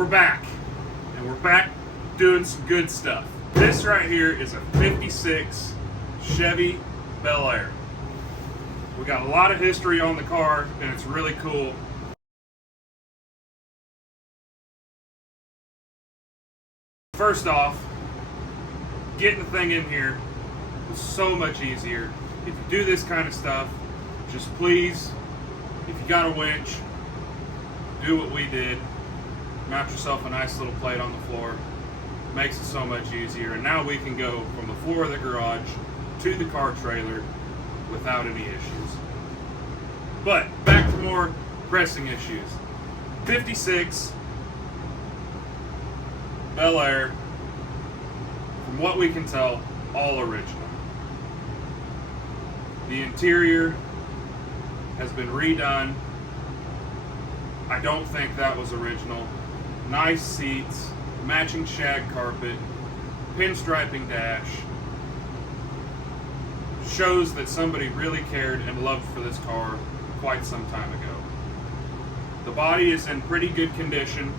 we're back, and we're back doing some good stuff. This right here is a 56 Chevy BEL AIR. We got a lot of history on the car, and it's really cool. First off, getting the thing in here was so much easier. If you do this kind of stuff, just please, if you got a winch, do what we did. Mount yourself a nice little plate on the floor. Makes it so much easier. And now we can go from the floor of the garage to the car trailer without any issues. But back to more pressing issues. 56 BEL AIR, from what we can tell, all original. The interior has been redone. I don't think that was original. Nice seats, matching shag carpet, pinstriping dash. Shows that somebody really cared and loved for this car quite some time ago. The body is in pretty good condition.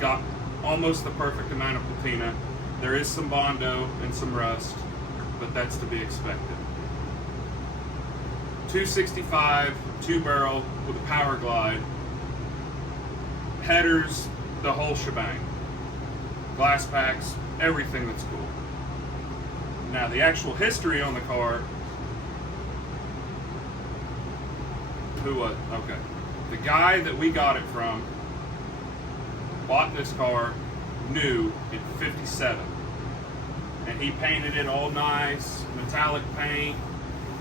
Got almost the perfect amount of patina. There is some Bondo and some rust, but that's to be expected. 265, 2-barrel with a powerglide. Headers, the whole shebang. Glass packs, everything that's cool. Now the actual history on the car, okay. The guy that we got it from bought this car new in 57. And he painted it all nice, metallic paint,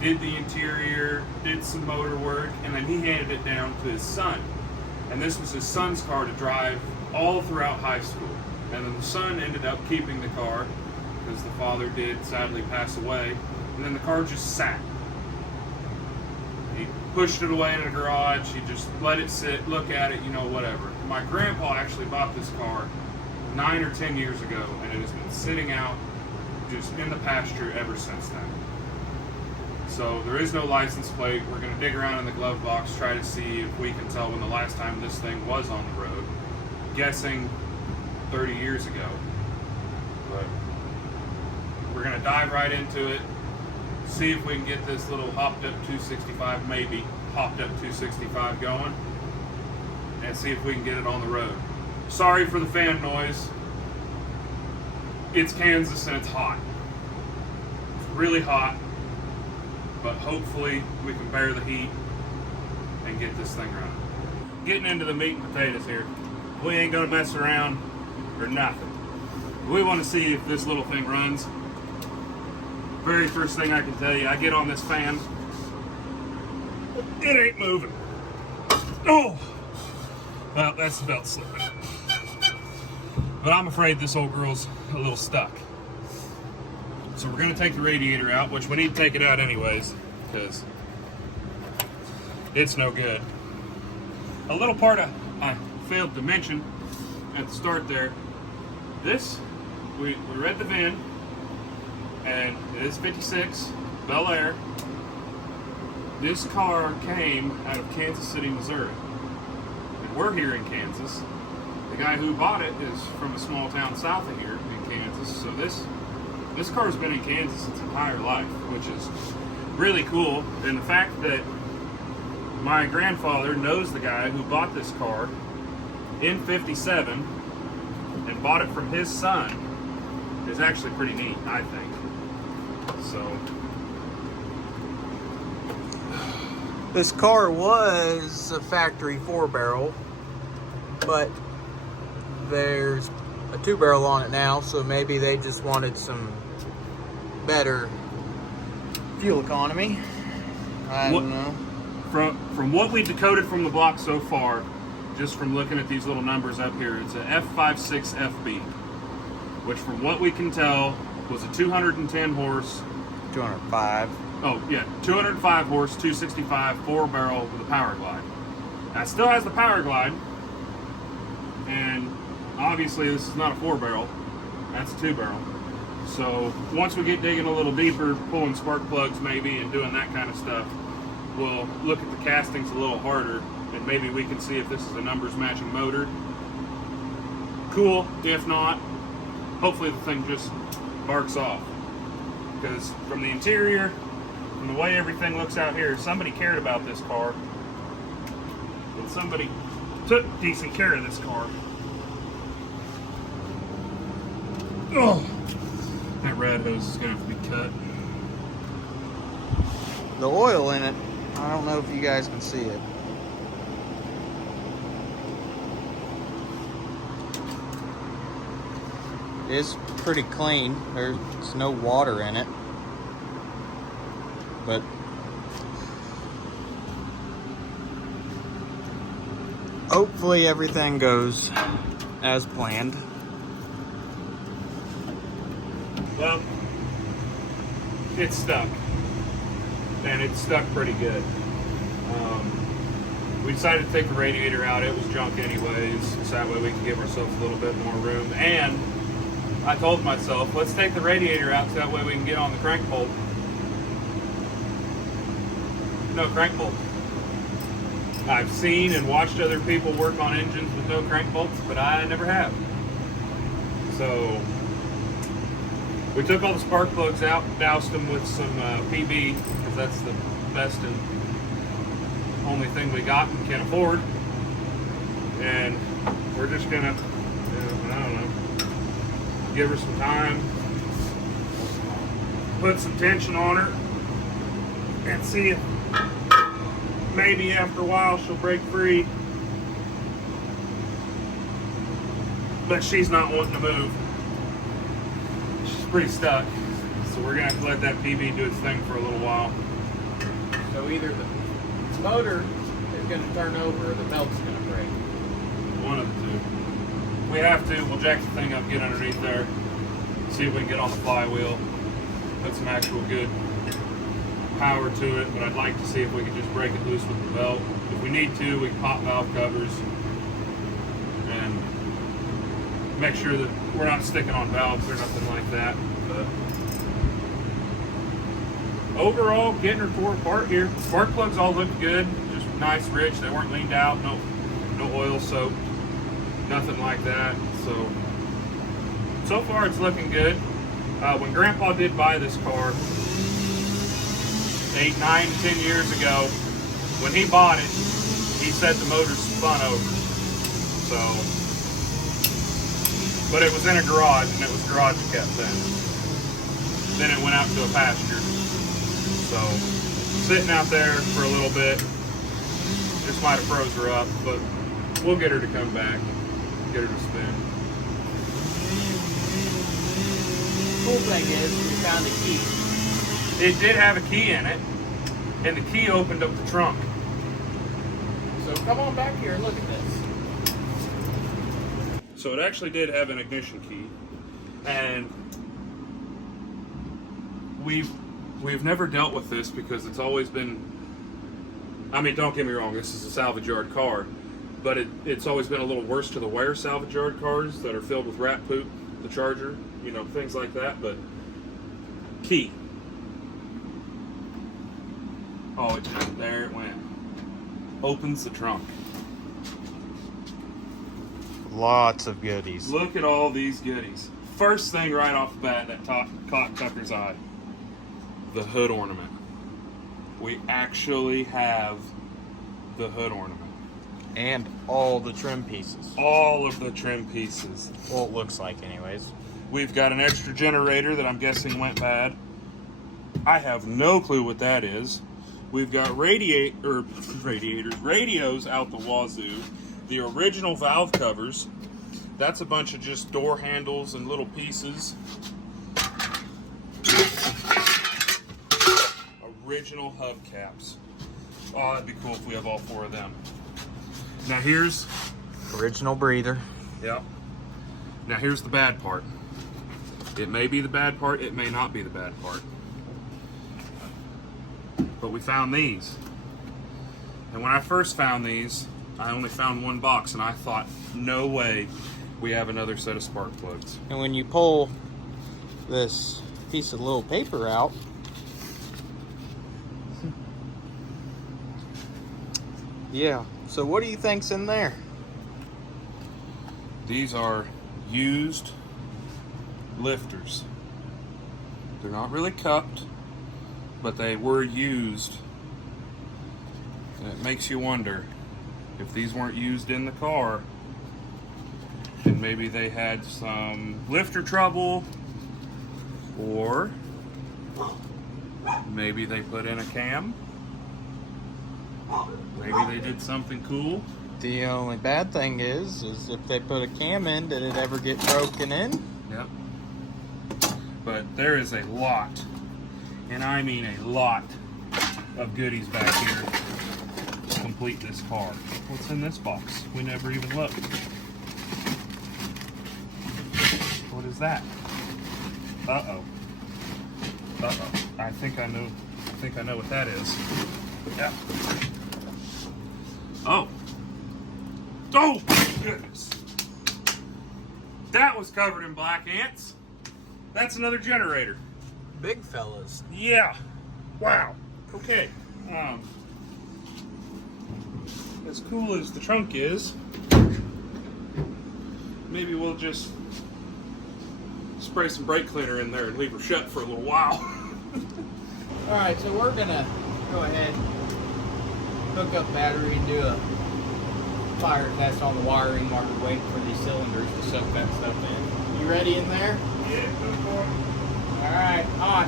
did the interior, did some motor work, and then he handed it down to his son. And this was his son's car to drive all throughout high school. And then the son ended up keeping the car because the father did sadly pass away. And then the car just sat. He pushed it away in a garage. He just let it sit, look at it, whatever. My grandpa actually bought this car 9 or 10 years ago, and it has been sitting out just in the pasture ever since then. So there is no license plate. We're going to dig around in the glove box, try to see if we can tell when the last time this thing was on the road. Guessing 30 years ago. But we're going to dive right into it, see if we can get this little hopped up 265, maybe hopped up 265 going, and see if we can get it on the road. Sorry for the fan noise. It's Kansas and it's hot. It's really hot. But hopefully we can bear the heat and get this thing running. Getting into the meat and potatoes here. We ain't gonna mess around or nothing. We want to see if this little thing runs. Very first thing I can tell you, I get on this fan, it ain't moving. Oh, well, that's the belt slipping. But I'm afraid this old girl's a little stuck. So we're going to take the radiator out, which we need to take it out anyways, because it's no good. A little part I failed to mention at the start there, this, we read the VIN, and it is 56, BEL AIR. This car came out of Kansas City, Missouri. And we're here in Kansas. The guy who bought it is from a small town south of here in Kansas, so this car's been in Kansas its entire life, which is really cool. And the fact that my grandfather knows the guy who bought this car in 57 and bought it from his son is actually pretty neat, I think. So this car was a factory 4-barrel, but there's a 2-barrel on it now, so maybe they just wanted some better fuel economy. I don't know. From what we decoded from the block so far, just from looking at these little numbers up here, it's a F56FB, which from what we can tell was a 210 horse. 205. Oh yeah, 205 horse, 265, 4-barrel with a powerglide. Now it still has the powerglide, and obviously this is not a 4-barrel, that's a 2-barrel. So once we get digging a little deeper, pulling spark plugs maybe and doing that kind of stuff, we'll look at the castings a little harder, and maybe we can see if this is a numbers matching motor cool. If not, hopefully the thing just barks off. Because from the interior, from the way everything looks out here, somebody cared about this car. And somebody took decent care of this car. Oh, that rad hose is going to have to be cut. The oil in it, I don't know if you guys can see it. It's pretty clean. There's no water in it. But hopefully everything goes as planned. Well, it's stuck. And it's stuck pretty good. We decided to take the radiator out. It was junk anyways, so that way we can give ourselves a little bit more room. And I told myself, let's take the radiator out so that way we can get on the crank bolt. No crank bolt. I've seen and watched other people work on engines with no crank bolts, but I never have. So we took all the spark plugs out, doused them with some PB, because that's the best and only thing we got and can afford. And we're just gonna, I don't know, give her some time, put some tension on her, and see if maybe after a while she'll break free. But she's not wanting to move. She's pretty stuck. So we're gonna have to let that PB do its thing for a little while. So either the motor is going to turn over or the belt's going to break. One of the two. We have to. We'll jack the thing up, get underneath there, see if we can get on the flywheel, put some actual good power to it. But I'd like to see if we can just break it loose with the belt. If we need to, we can pop valve covers and make sure that we're not sticking on valves or nothing like that. But overall, getting her tore apart here. Spark plugs all looked good, just nice, rich. They weren't leaned out, no oil soaked, nothing like that. So far it's looking good. When Grandpa did buy this car 8, 9, 10 years ago, when he bought it, he said the motor spun over. But it was in a garage, and it was garage kept then. Then it went out to a pasture. So, sitting out there for a little bit, just might have froze her up, but we'll get her to come back, get her to spin. The cool thing is we found a key. It did have a key in it, and the key opened up the trunk. So come on back here and look at this. So it actually did have an ignition key, and we've never dealt with this because it's always been, I mean, don't get me wrong, this is a salvage yard car, but it's always been a little worse to the wear salvage yard cars that are filled with rat poop, the Charger, you know, things like that. But key. Oh, there it went. Opens the trunk. Lots of goodies. Look at all these goodies. First thing right off the bat that caught Tucker's eye. The hood ornament. We actually have the hood ornament. And all the trim pieces. All of the trim pieces. Well, it looks like anyways. We've got an extra generator that I'm guessing went bad. I have no clue what that is. We've got radios out the wazoo. The original valve covers. That's a bunch of just door handles and little pieces. Original hubcaps. Oh, that'd be cool if we have all 4 of them. Now here's... Original breather. Yep. Now here's the bad part. It may be the bad part, it may not be the bad part. But we found these. And when I first found these, I only found 1 box, and I thought, no way we have another set of spark plugs. And when you pull this piece of little paper out, yeah. So what do you think's in there? These are used lifters. They're not really cupped, but they were used. And it makes you wonder if these weren't used in the car, then maybe they had some lifter trouble, or maybe they put in a cam. Maybe they did something cool. The only bad thing is if they put a cam in, did it ever get broken in? Yep. But there is a lot, and I mean a lot, of goodies back here to complete this car. What's in this box? We never even looked. What is that? Uh-oh. Uh-oh. I think I know what that is. Yeah. Oh. Oh, my goodness. That was covered in black ants. That's another generator. Big fellas. Yeah. Wow. Okay. As cool as the trunk is, maybe we'll just spray some brake cleaner in there and leave her shut for a little while. Alright, so we're gonna go ahead, hook up battery and do a fire test on the wiring while we're waiting for these cylinders to soak that stuff in. You ready in there? Yeah, go for it. Alright, hot.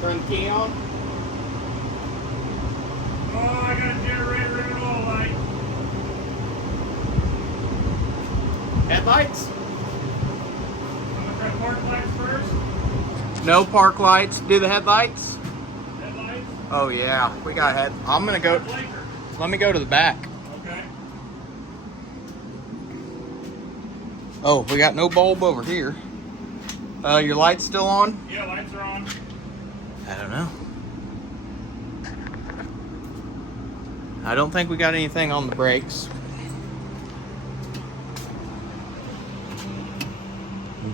Turn the key on. Oh, I got a generator and all light. Headlights? I'm gonna try park lights first. No park lights. Do the headlights? Headlights. Oh yeah, we got head. I'm gonna go. Blinker. Let me go to the back. Okay. Oh, we got no bulb over here. Your light's still on? Yeah, lights are on. I don't know. I don't think we got anything on the brakes.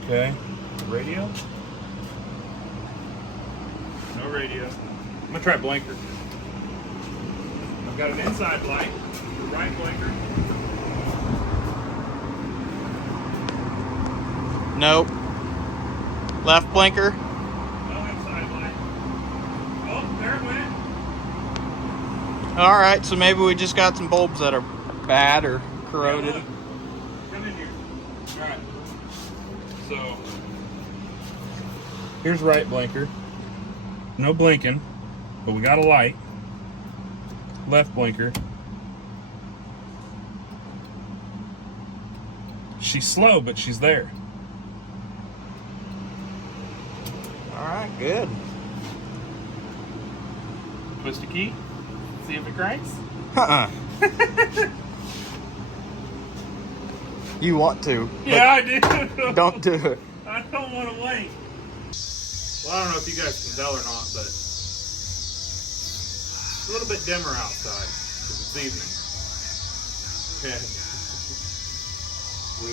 Okay. Radio? No radio. I'm gonna try blinker. I've got an inside light, the right blinker. Nope. Left blinker. No inside light. Oh, there it went. All right, so maybe we just got some bulbs that are bad or corroded. Yeah, look. Come in here. All right. So here's right blinker. No blinking, but we got a light. Left blinker. She's slow, but she's there. All right, good. Twist a key. See if it cranks. You want to? Yeah, I do. Don't do it. I don't want to wait. Well, I don't know if you guys can tell or not, but it's a little bit dimmer outside because it's evening. We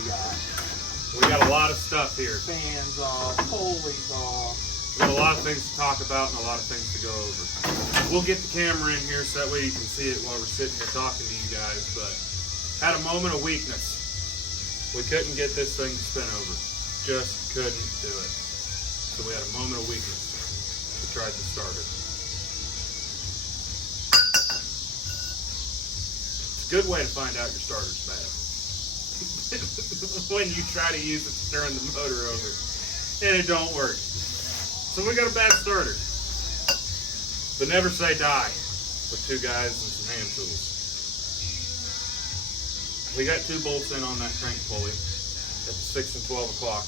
got a lot of stuff here. Fans off, pulleys off. We got a lot of things to talk about and a lot of things to go over. We'll get the camera in here so that way you can see it while we're sitting here talking to you guys, but had a moment of weakness. We couldn't get this thing to spin over. Just couldn't do it. So we had a moment of weakness. We tried to start it. It's a good way to find out your starter's bad. When you try to use it to turn the motor over and it don't work. So we got a bad starter. But never say die with two guys and some hand tools. We got 2 bolts in on that crank pulley at 6 and 12 o'clock.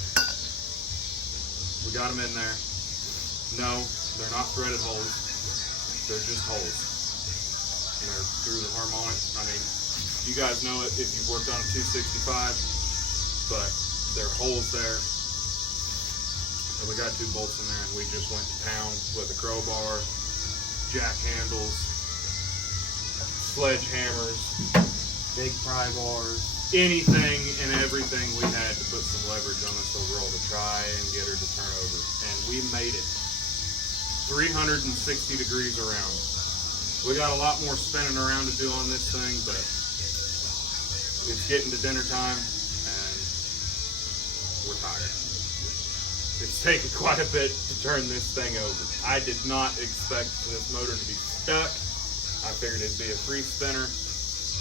We got them in there. No, they're not threaded holes. They're just holes. And they're through the harmonic. I mean, you guys know it if you've worked on a 265, but there are holes there. And we got 2 bolts in there, and we just went to town with a crowbar, jack handles, sledgehammers, Big pry bars. Anything and everything we had to put some leverage on this little girl to try and get her to turn over. And we made it 360 degrees around. We got a lot more spinning around to do on this thing, but it's getting to dinner time and we're tired. It's taken quite a bit to turn this thing over. I did not expect this motor to be stuck. I figured it'd be a free spinner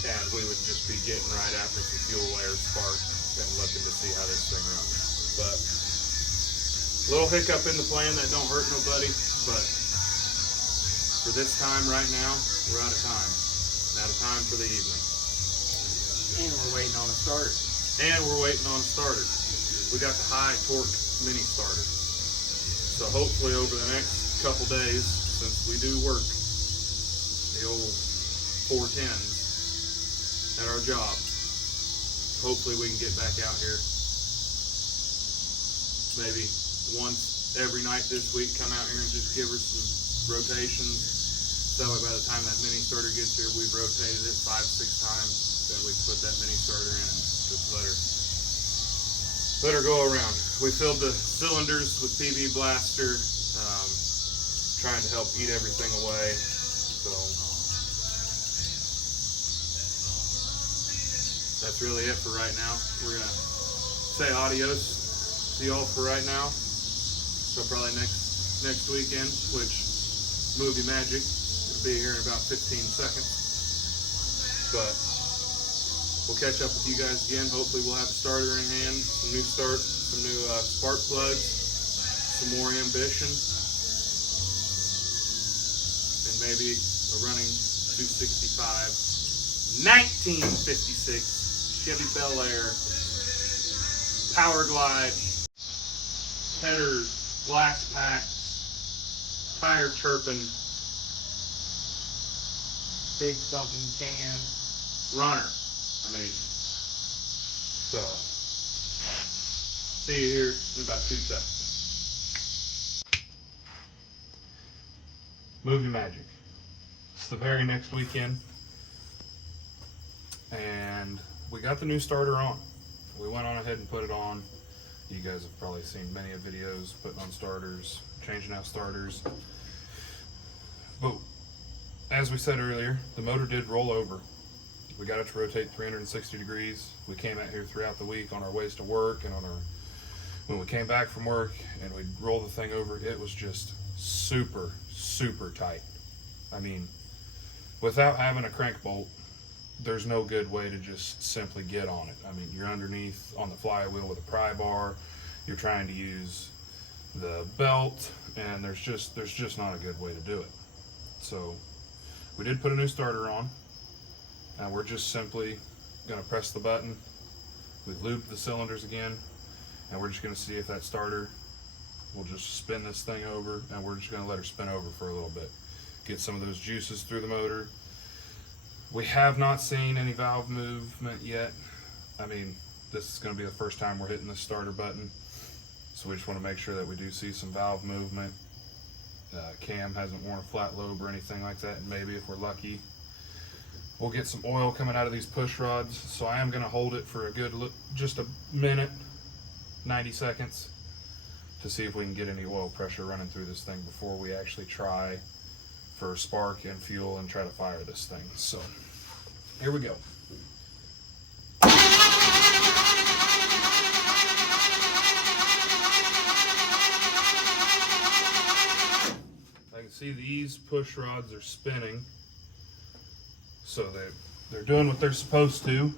and we would just be getting right after some fuel air spark and looking to see how this thing runs. But a little hiccup in the plan that don't hurt nobody, but for this time right now, we're out of time. Out of time for the evening. And we're waiting on a starter. And we're waiting on a starter. We got the high torque mini starter. So hopefully over the next couple days, since we do work the old 410s at our job, hopefully we can get back out here maybe once every night this week, come out here and just give her some rotations. That way by the time that mini starter gets here, we've rotated it 5-6 times, then we can put that mini starter in and just let her go around. We filled the cylinders with PB Blaster, trying to help eat everything away. So that's really it for right now. We're gonna say adios to y'all for right now. So probably next weekend, which Movie Magic will be here in about 15 seconds. But we'll catch up with you guys again. Hopefully we'll have a starter in hand, some new spark plugs, some more ambition, and maybe a running 265 1956 Chevy Bel Air powerglide, headers, glass packs, tire chirping, Big thumping can. runner. I mean, so see you here in about 2 seconds. Movie Magic. It's the very next weekend, and we got the new starter on. We went on ahead and put it on. You guys have probably seen many of videos putting on starters, changing out starters. But as we said earlier, the motor did roll over. We got it to rotate 360 degrees. We came out here throughout the week on our ways to work and when we came back from work and we'd roll the thing over, it was just super, super tight. I mean, without having a crank bolt, there's no good way to just simply get on it. I mean, you're underneath on the flywheel with a pry bar, you're trying to use the belt, and there's just not a good way to do it. So we did put a new starter on, and we're just simply gonna press the button. We've lubed the cylinders again, and we're just gonna see if that starter will just spin this thing over, and we're just gonna let her spin over for a little bit. Get some of those juices through the motor. We have not seen any valve movement yet. I mean, this is going to be the first time we're hitting the starter button, so we just want to make sure that we do see some valve movement. Cam hasn't worn a flat lobe or anything like that, and maybe if we're lucky, we'll get some oil coming out of these push rods. So I am going to hold it for a good just a minute, 90 seconds, to see if we can get any oil pressure running through this thing before we actually try for spark and fuel and try to fire this thing. So here we go. I can see these push rods are spinning, so they're doing what they're supposed to.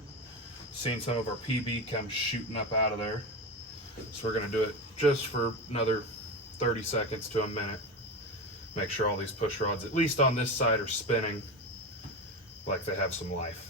Seeing some of our PB come shooting up out of there. So we're gonna do it just for another 30 seconds to a minute. Make sure all these push rods, at least on this side, are spinning like they have some life.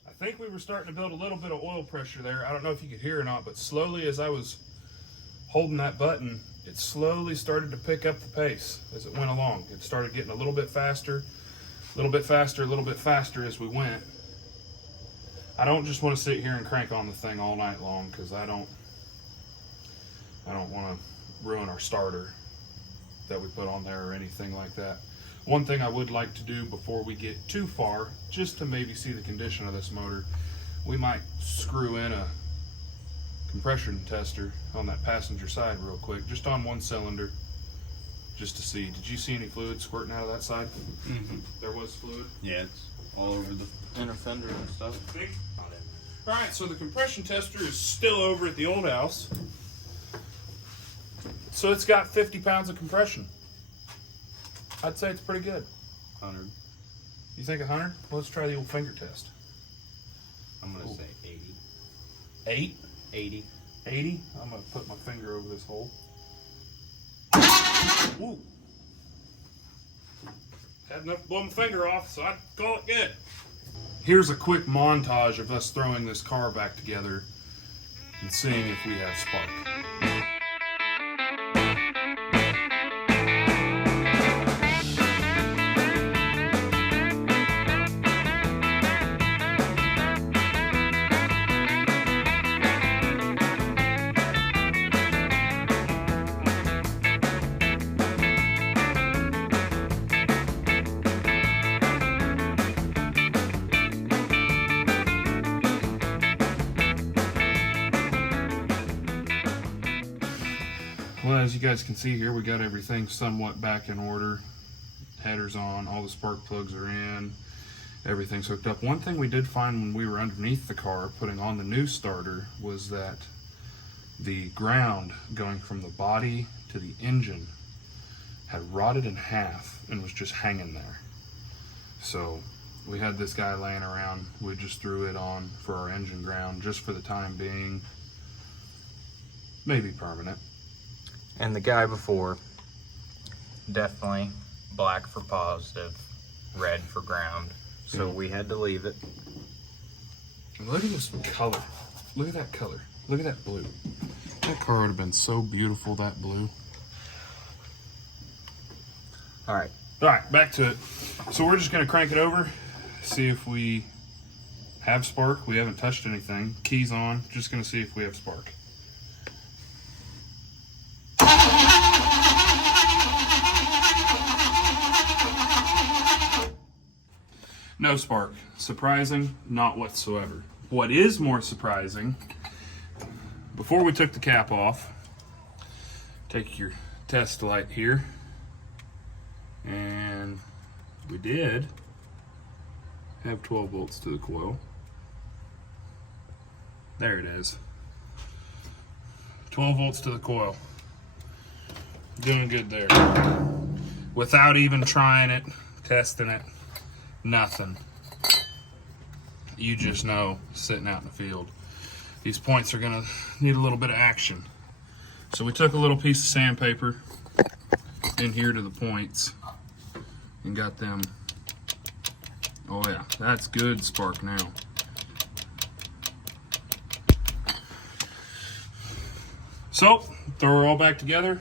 I think we were starting to build a little bit of oil pressure there. I don't know if you could hear or not, but slowly as I was holding that button, it slowly started to pick up the pace as it went along. It started getting a little bit faster, a little bit faster, a little bit faster as we went. I don't just want to sit here and crank on the thing all night long, because I don't want to ruin our starter that we put on there or anything like that. One thing I would like to do before we get too far, just to maybe see the condition of this motor, we might screw in a compression tester on that passenger side real quick, just on one cylinder, just to see. Did you see any fluid squirting out of that side? Mm-hmm. There was fluid? Yeah, it's all over the inner fender and stuff. Think? All right, so the compression tester is still over at the old house. So it's got 50 pounds of compression. I'd say it's pretty good. 100. You think 100? Well, let's try the old finger test. I'm gonna say 80. 8? 80. 80? I'm gonna put my finger over this hole. Woo! Had enough to blow my finger off, so I'd call it good. Here's a quick montage of us throwing this car back together and seeing if we have spark. Well, as you guys can see here, we got everything somewhat back in order. Header's on, all the spark plugs are in, everything's hooked up. One thing we did find when we were underneath the car putting on the new starter was that the ground going from the body to the engine had rotted in half and was just hanging there. So we had this guy laying around. We just threw it on for our engine ground just for the time being, maybe permanent. And the guy before, definitely black for positive, red for ground. So we had to leave it. Look at this color. Look at that color. Look at that blue. That car would have been so beautiful, that blue. All right. All right, back to it. So we're just gonna crank it over, see if we have spark. We haven't touched anything. Keys on, just gonna see if we have spark. No spark. Surprising? Not whatsoever. What is more surprising, before we took the cap off, take your test light here, and we did have 12 volts to the coil. There it is. 12 volts to the coil. Doing good there. Without even trying it, testing it. Nothing. You just know, sitting out in the field, these points are gonna need a little bit of action. So we took a little piece of sandpaper in here to the points and got them. Oh yeah, that's good spark now. So throw her all back together.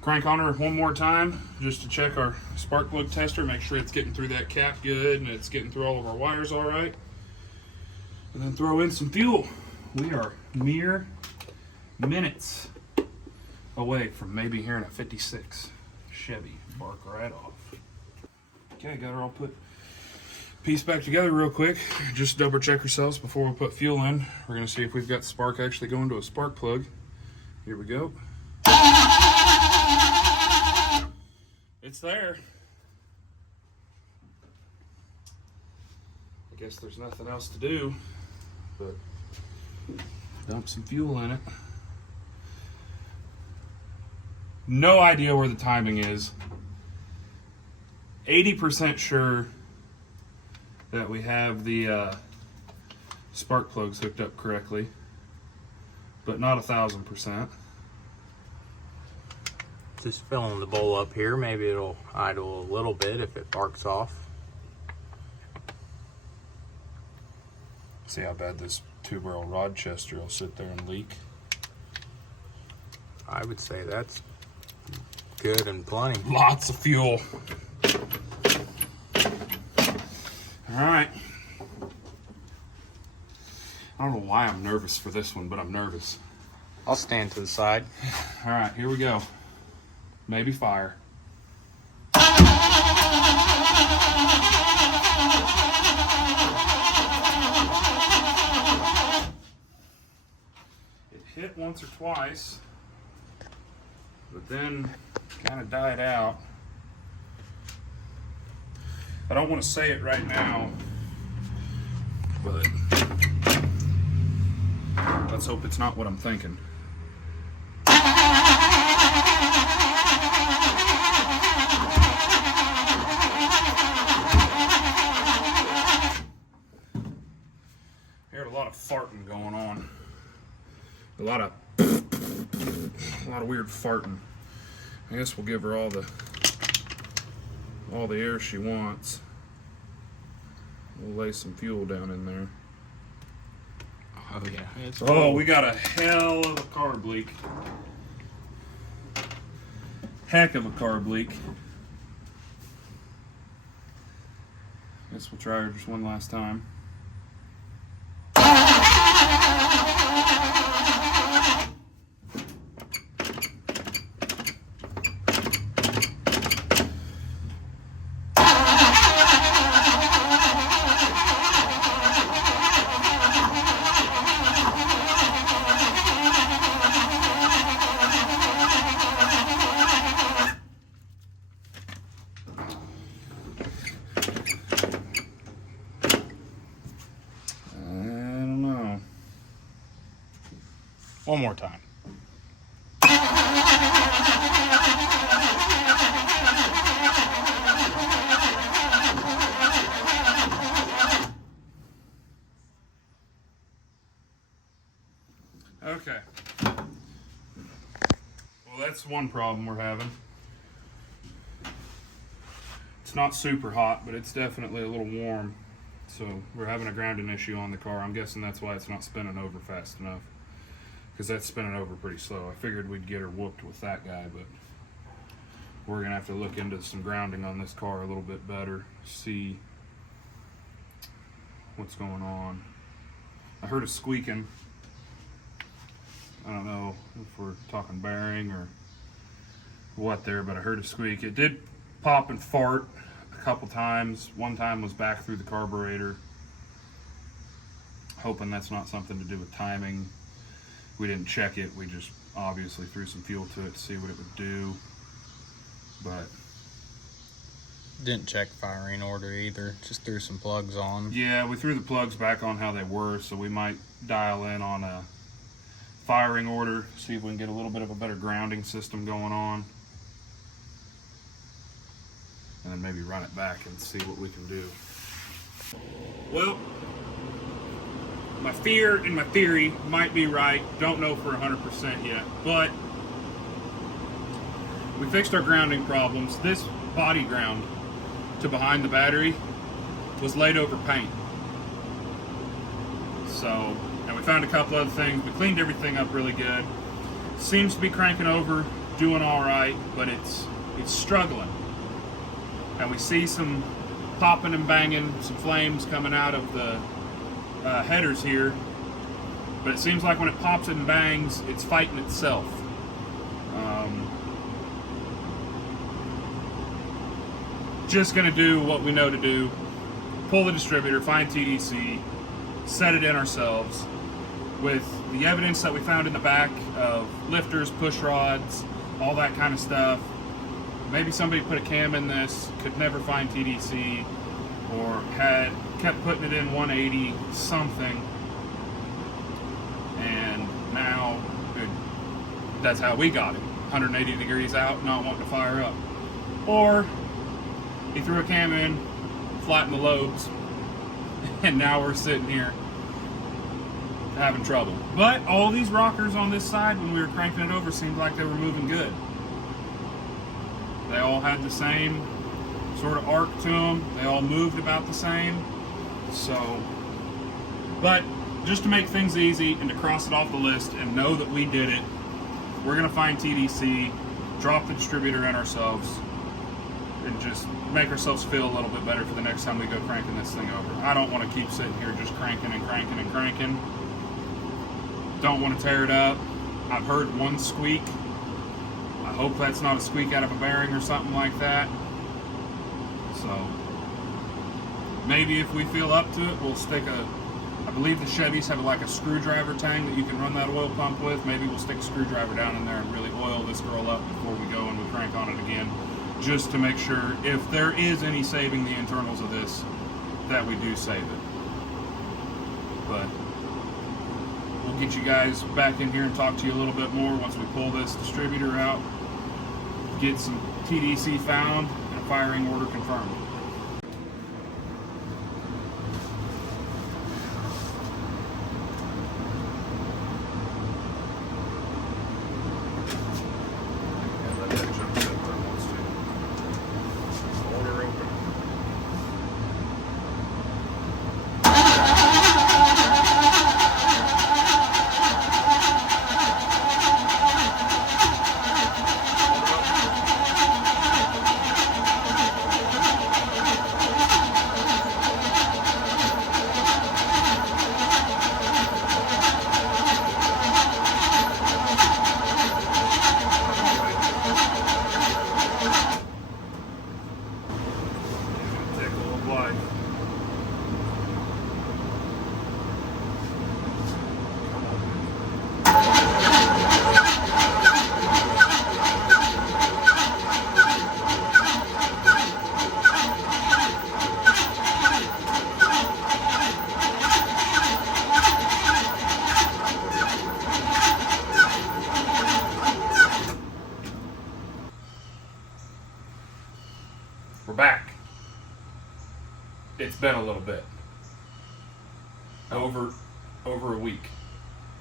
Crank on her one more time just to check our spark plug tester, make sure it's getting through that cap good and it's getting through all of our wires all right. And then throw in some fuel. We are mere minutes away from maybe hearing a 56 Chevy bark right off. Okay, got her all put piece back together real quick. Just double check ourselves before we put fuel in. We're gonna see if we've got the spark actually going to a spark plug. Here we go. It's there. I guess there's nothing else to do but dump some fuel in it. No idea where the timing is. 80% sure that we have the spark plugs hooked up correctly, but not 1,000%. Just filling the bowl up here. Maybe it'll idle a little bit if it barks off. See how bad this 2-barrel Rochester will sit there and leak. I would say that's good and plenty. Lots of fuel. All right. I don't know why I'm nervous for this one, but I'm nervous. I'll stand to the side. All right, here we go. Maybe fire. It hit once or twice, but then kind of died out. I don't want to say it right now, but let's hope it's not what I'm thinking. Heard a lot of farting going on. A lot of weird farting. I guess we'll give her all the air she wants. We'll lay some fuel down in there. Oh yeah. Oh, we got a hell of a carb leak. Heck of a carb leak. Guess we'll try her just one last time. One more time. Okay. Well, that's one problem we're having. It's not super hot, but it's definitely a little warm. So we're having a grounding issue on the car. I'm guessing that's why it's not spinning over fast enough, because that's spinning over pretty slow. I figured we'd get her whooped with that guy, but we're gonna have to look into some grounding on this car a little bit better, see what's going on. I heard a squeaking. I don't know if we're talking bearing or what there, but I heard a squeak. It did pop and fart a couple times. One time was back through the carburetor. Hoping that's not something to do with timing. We didn't check it. We just obviously threw some fuel to it to see what it would do. But Didn't check firing order either. Just threw some plugs on. yeah, we threw the plugs back on how they were, so we might dial in on a firing order, see if we can get a little bit of a better grounding system going on. And then maybe run it back and see what we can do. Well, my fear and my theory might be right. Don't know for 100% yet, but we fixed our grounding problems. This body ground to behind the battery was laid over paint. So, and we found a couple other things. We cleaned everything up really good. Seems to be cranking over, doing all right, but it's struggling. And we see some popping and banging, some flames coming out of the headers here, but it seems like when it pops and bangs, it's fighting itself. Just gonna do what we know to do: pull the distributor, find TDC, set it in ourselves. With the evidence that we found in the back of lifters, push rods, all that kind of stuff, maybe somebody put a cam in this, could never find TDC, or kept putting it in 180 something, and now that's how we got it. 180 degrees out, not wanting to fire up. Or he threw a cam in, flattened the lobes, and now we're sitting here having trouble. But all these rockers on this side, when we were cranking it over, seemed like they were moving good. They all had the same sort of arc to them. They all moved about the same. So, but just to make things easy and to cross it off the list and know that we did it, we're gonna find TDC, drop the distributor in ourselves, and just make ourselves feel a little bit better for the next time we go cranking this thing over. I don't want to keep sitting here just cranking and cranking and cranking. Don't want to tear it up. I've heard one squeak. I hope that's not a squeak out of a bearing or something like that. So maybe if we feel up to it, we'll stick I believe the Chevys have like a screwdriver tang that you can run that oil pump with. Maybe we'll stick a screwdriver down in there and really oil this girl up before we go and we crank on it again, just to make sure if there is any saving the internals of this, that we do save it. But we'll get you guys back in here and talk to you a little bit more once we pull this distributor out, get some TDC found, and a firing order confirmed. We're back. It's been a little bit. Over a week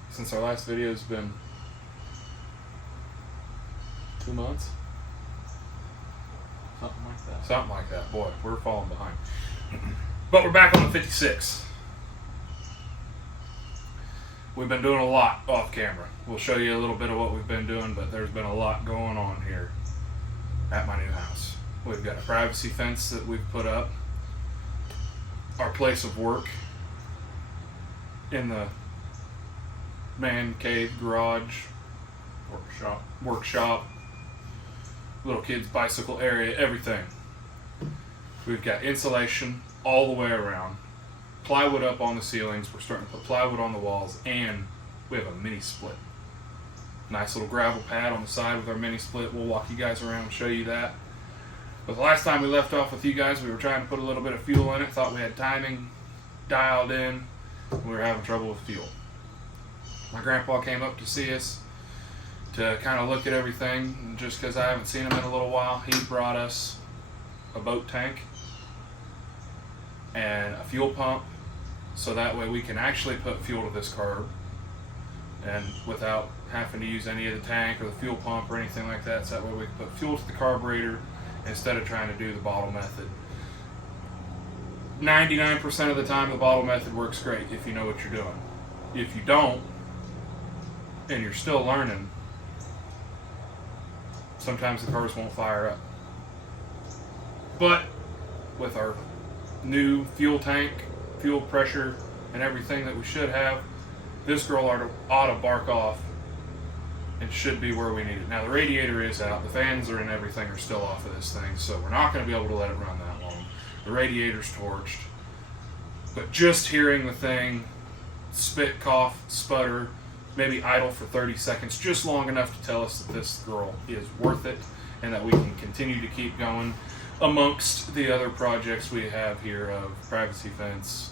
since our last video. Has been 2 months. Something like that. Something like that. Boy, we're falling behind. But we're back on the 56. We've been doing a lot off camera. We'll show you a little bit of what we've been doing, but there's been a lot going on here at my new house. We've got a privacy fence that we've put up. Our place of work in the man cave, garage, workshop, little kids' bicycle area, everything. We've got insulation all the way around, plywood up on the ceilings. We're starting to put plywood on the walls, and we have a mini split. Nice little gravel pad on the side with our mini split. We'll walk you guys around and show you that. But the last time we left off with you guys, we were trying to put a little bit of fuel in it. Thought we had timing dialed in. We were having trouble with fuel. My grandpa came up to see us to kind of look at everything. And just because I haven't seen him in a little while, he brought us a boat tank and a fuel pump, so that way we can actually put fuel to this car, and without having to use any of the tank or the fuel pump or anything like that. So that way we can put fuel to the carburetor instead of trying to do the bottle method. 99% of the time the bottle method works great if you know what you're doing. If you don't, and you're still learning, sometimes the cars won't fire up. But with our new fuel tank, fuel pressure, and everything that we should have, this girl ought to bark off and should be where we need it. Now the radiator is out, the fans are and everything are still off of this thing, so we're not going to be able to let it run that long. The radiator's torched. But just hearing the thing spit, cough, sputter, maybe idle for 30 seconds, just long enough to tell us that this girl is worth it and that we can continue to keep going amongst the other projects we have here of privacy fence,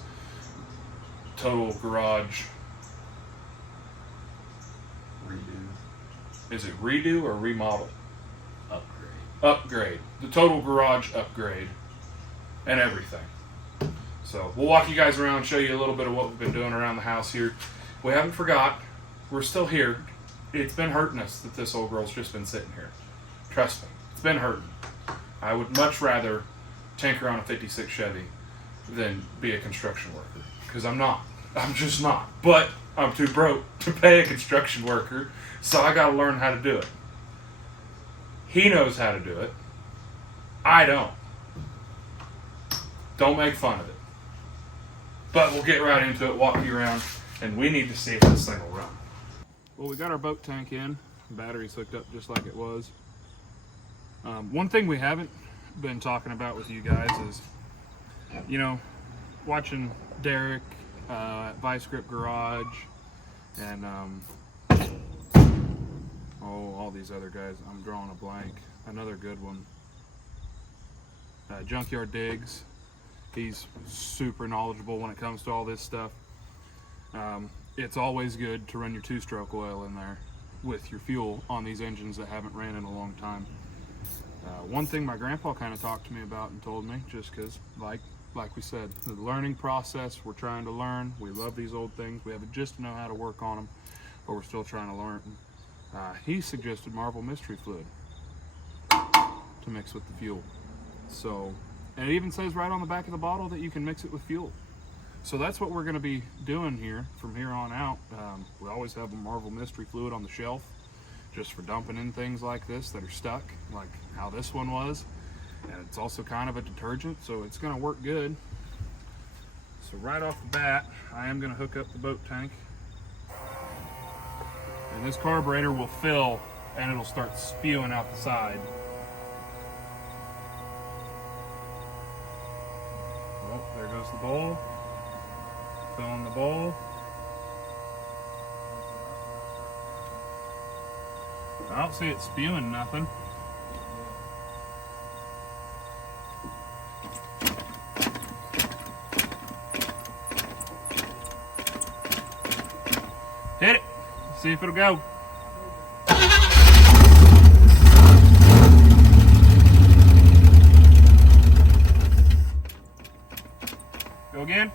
total garage. Is it redo or remodel? Upgrade. The total garage upgrade and everything. So we'll walk you guys around and show you a little bit of what we've been doing around the house here. We haven't forgot. We're still here. It's been hurting us that this old girl's just been sitting here. Trust me, it's been hurting. I would much rather tinker on a 56 Chevy than be a construction worker, because I'm not. I'm just not. But I'm too broke to pay a construction worker, so I got to learn how to do it. He knows how to do it. I don't. Don't make fun of it. But we'll get right into it, walk you around, and we need to see if this thing will run. Well, we got our boat tank in. Battery's hooked up just like it was. One thing we haven't been talking about with you guys is, you know, watching Derek at Vice Grip Garage and all these other guys. I'm drawing a blank. Another good one. Junkyard Digs. He's super knowledgeable when it comes to all this stuff. It's always good to run your 2-stroke oil in there with your fuel on these engines that haven't ran in a long time. One thing my grandpa kind of talked to me about and told me, just because, like we said, the learning process, we're trying to learn. We love these old things. We have just to know how to work on them, but we're still trying to learn. He suggested Marvel Mystery Fluid to mix with the fuel. So, and it even says right on the back of the bottle that you can mix it with fuel. So that's what we're going to be doing here from here on out. We always have a Marvel Mystery Fluid on the shelf just for dumping in things like this that are stuck, like how this one was. And it's also kind of a detergent, so it's going to work good. So right off the bat, I am going to hook up the boat tank. And this carburetor will fill and it'll start spewing out the side. Oh, there goes the bowl. Filling the bowl. I don't see it spewing nothing. Hit it. See if it'll go. Go again.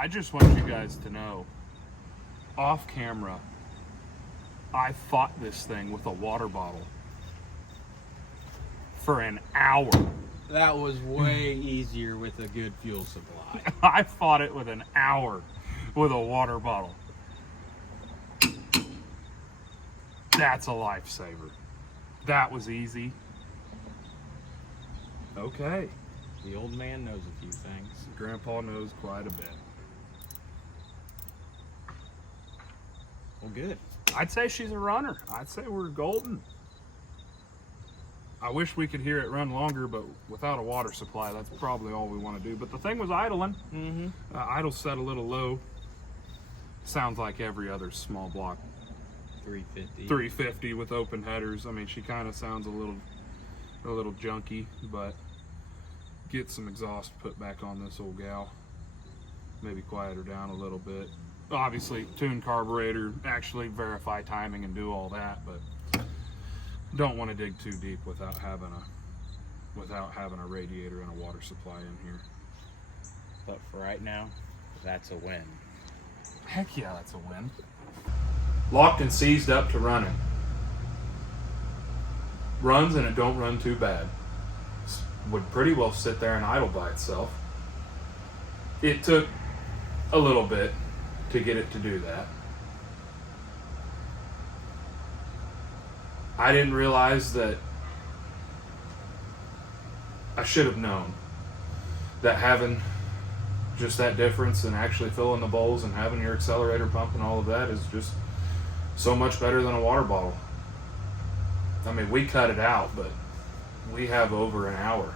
I just want you guys to know, off camera, I fought this thing with a water bottle for an hour. That was way easier with a good fuel supply. I fought it with an hour with a water bottle. That's a lifesaver. That was easy. Okay. The old man knows a few things. Grandpa knows quite a bit. Well, good. I'd say she's a runner. I'd say we're golden. I wish we could hear it run longer, but without a water supply, that's probably all we want to do. But the thing was idling. Idle set a little low. Sounds like every other small block. 350. 350 with open headers. I mean, she kind of sounds a little junky, but get some exhaust put back on this old gal. Maybe quiet her down a little bit. Obviously, tune carburetor, actually verify timing and do all that, but don't want to dig too deep without having a radiator and a water supply in here. But for right now, that's a win. Heck yeah, that's a win. Locked and seized up to running. Runs and it don't run too bad. Would pretty well sit there and idle by itself. It took a little bit to get it to do that. I didn't realize that I should have known that having just that difference and actually filling the bowls and having your accelerator pump and all of that is just so much better than a water bottle. I mean, we cut it out, but we have over an hour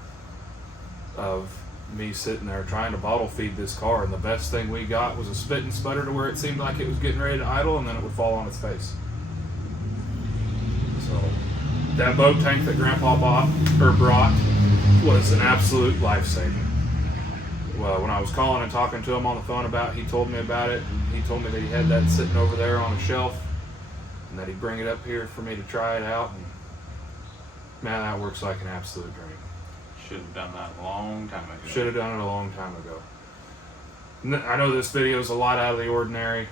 of me sitting there trying to bottle feed this car, and the best thing we got was a spit and sputter to where it seemed like it was getting ready to idle, and then it would fall on its face. So that boat tank that Grandpa brought was an absolute lifesaver. Well, when I was calling and talking to him on the phone he told me about it, and he told me that he had that sitting over there on a shelf, and that he'd bring it up here for me to try it out. And man, that works like an absolute dream. Should have done that a long time ago. Should have done it a long time ago. I know this video is a lot out of the ordinary.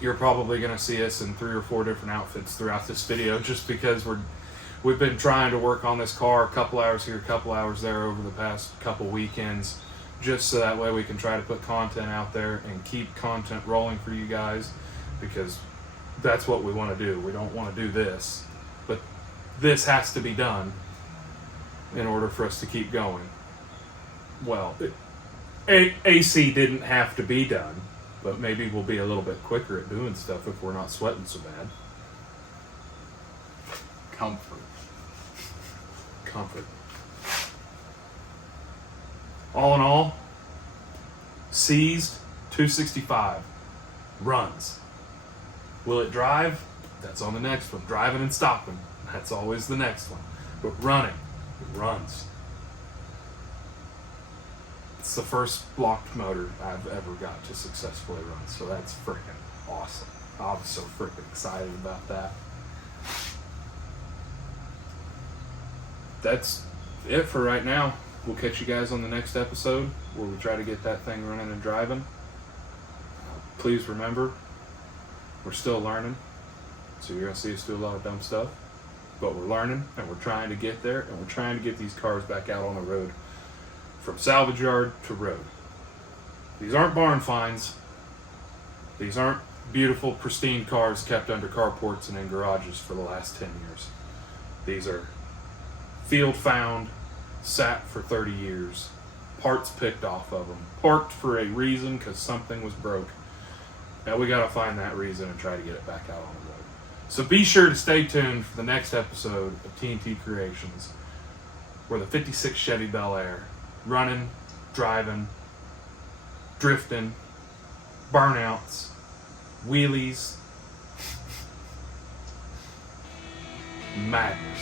You're probably going to see us in 3 or 4 different outfits throughout this video, just because we've been trying to work on this car a couple hours here, a couple hours there over the past couple weekends, just so that way we can try to put content out there and keep content rolling for you guys, because that's what we want to do. We don't want to do this, but this has to be done in order for us to keep going. Well, AC didn't have to be done, but maybe we'll be a little bit quicker at doing stuff if we're not sweating so bad. Comfort. All in all, seized 265, runs. Will it drive? That's on the next one. Driving and stopping, that's always the next one. But running, it runs. It's the first blocked motor I've ever got to successfully run, so that's freaking awesome. I'm so freaking excited about that. That's it for right now. We'll catch you guys on the next episode where we try to get that thing running and driving. Please remember, we're still learning, so you're going to see us do a lot of dumb stuff, but we're learning and we're trying to get there, and we're trying to get these cars back out on the road, from salvage yard to road. These aren't barn finds. These aren't beautiful, pristine cars kept under carports and in garages for the last 10 years. These are field found, sat for 30 years, parts picked off of them, parked for a reason because something was broke. Now we got to find that reason and try to get it back out on the road. So be sure to stay tuned for the next episode of TNT Creations, where the 56 Chevy Bel Air, running, driving, drifting, burnouts, wheelies, madness.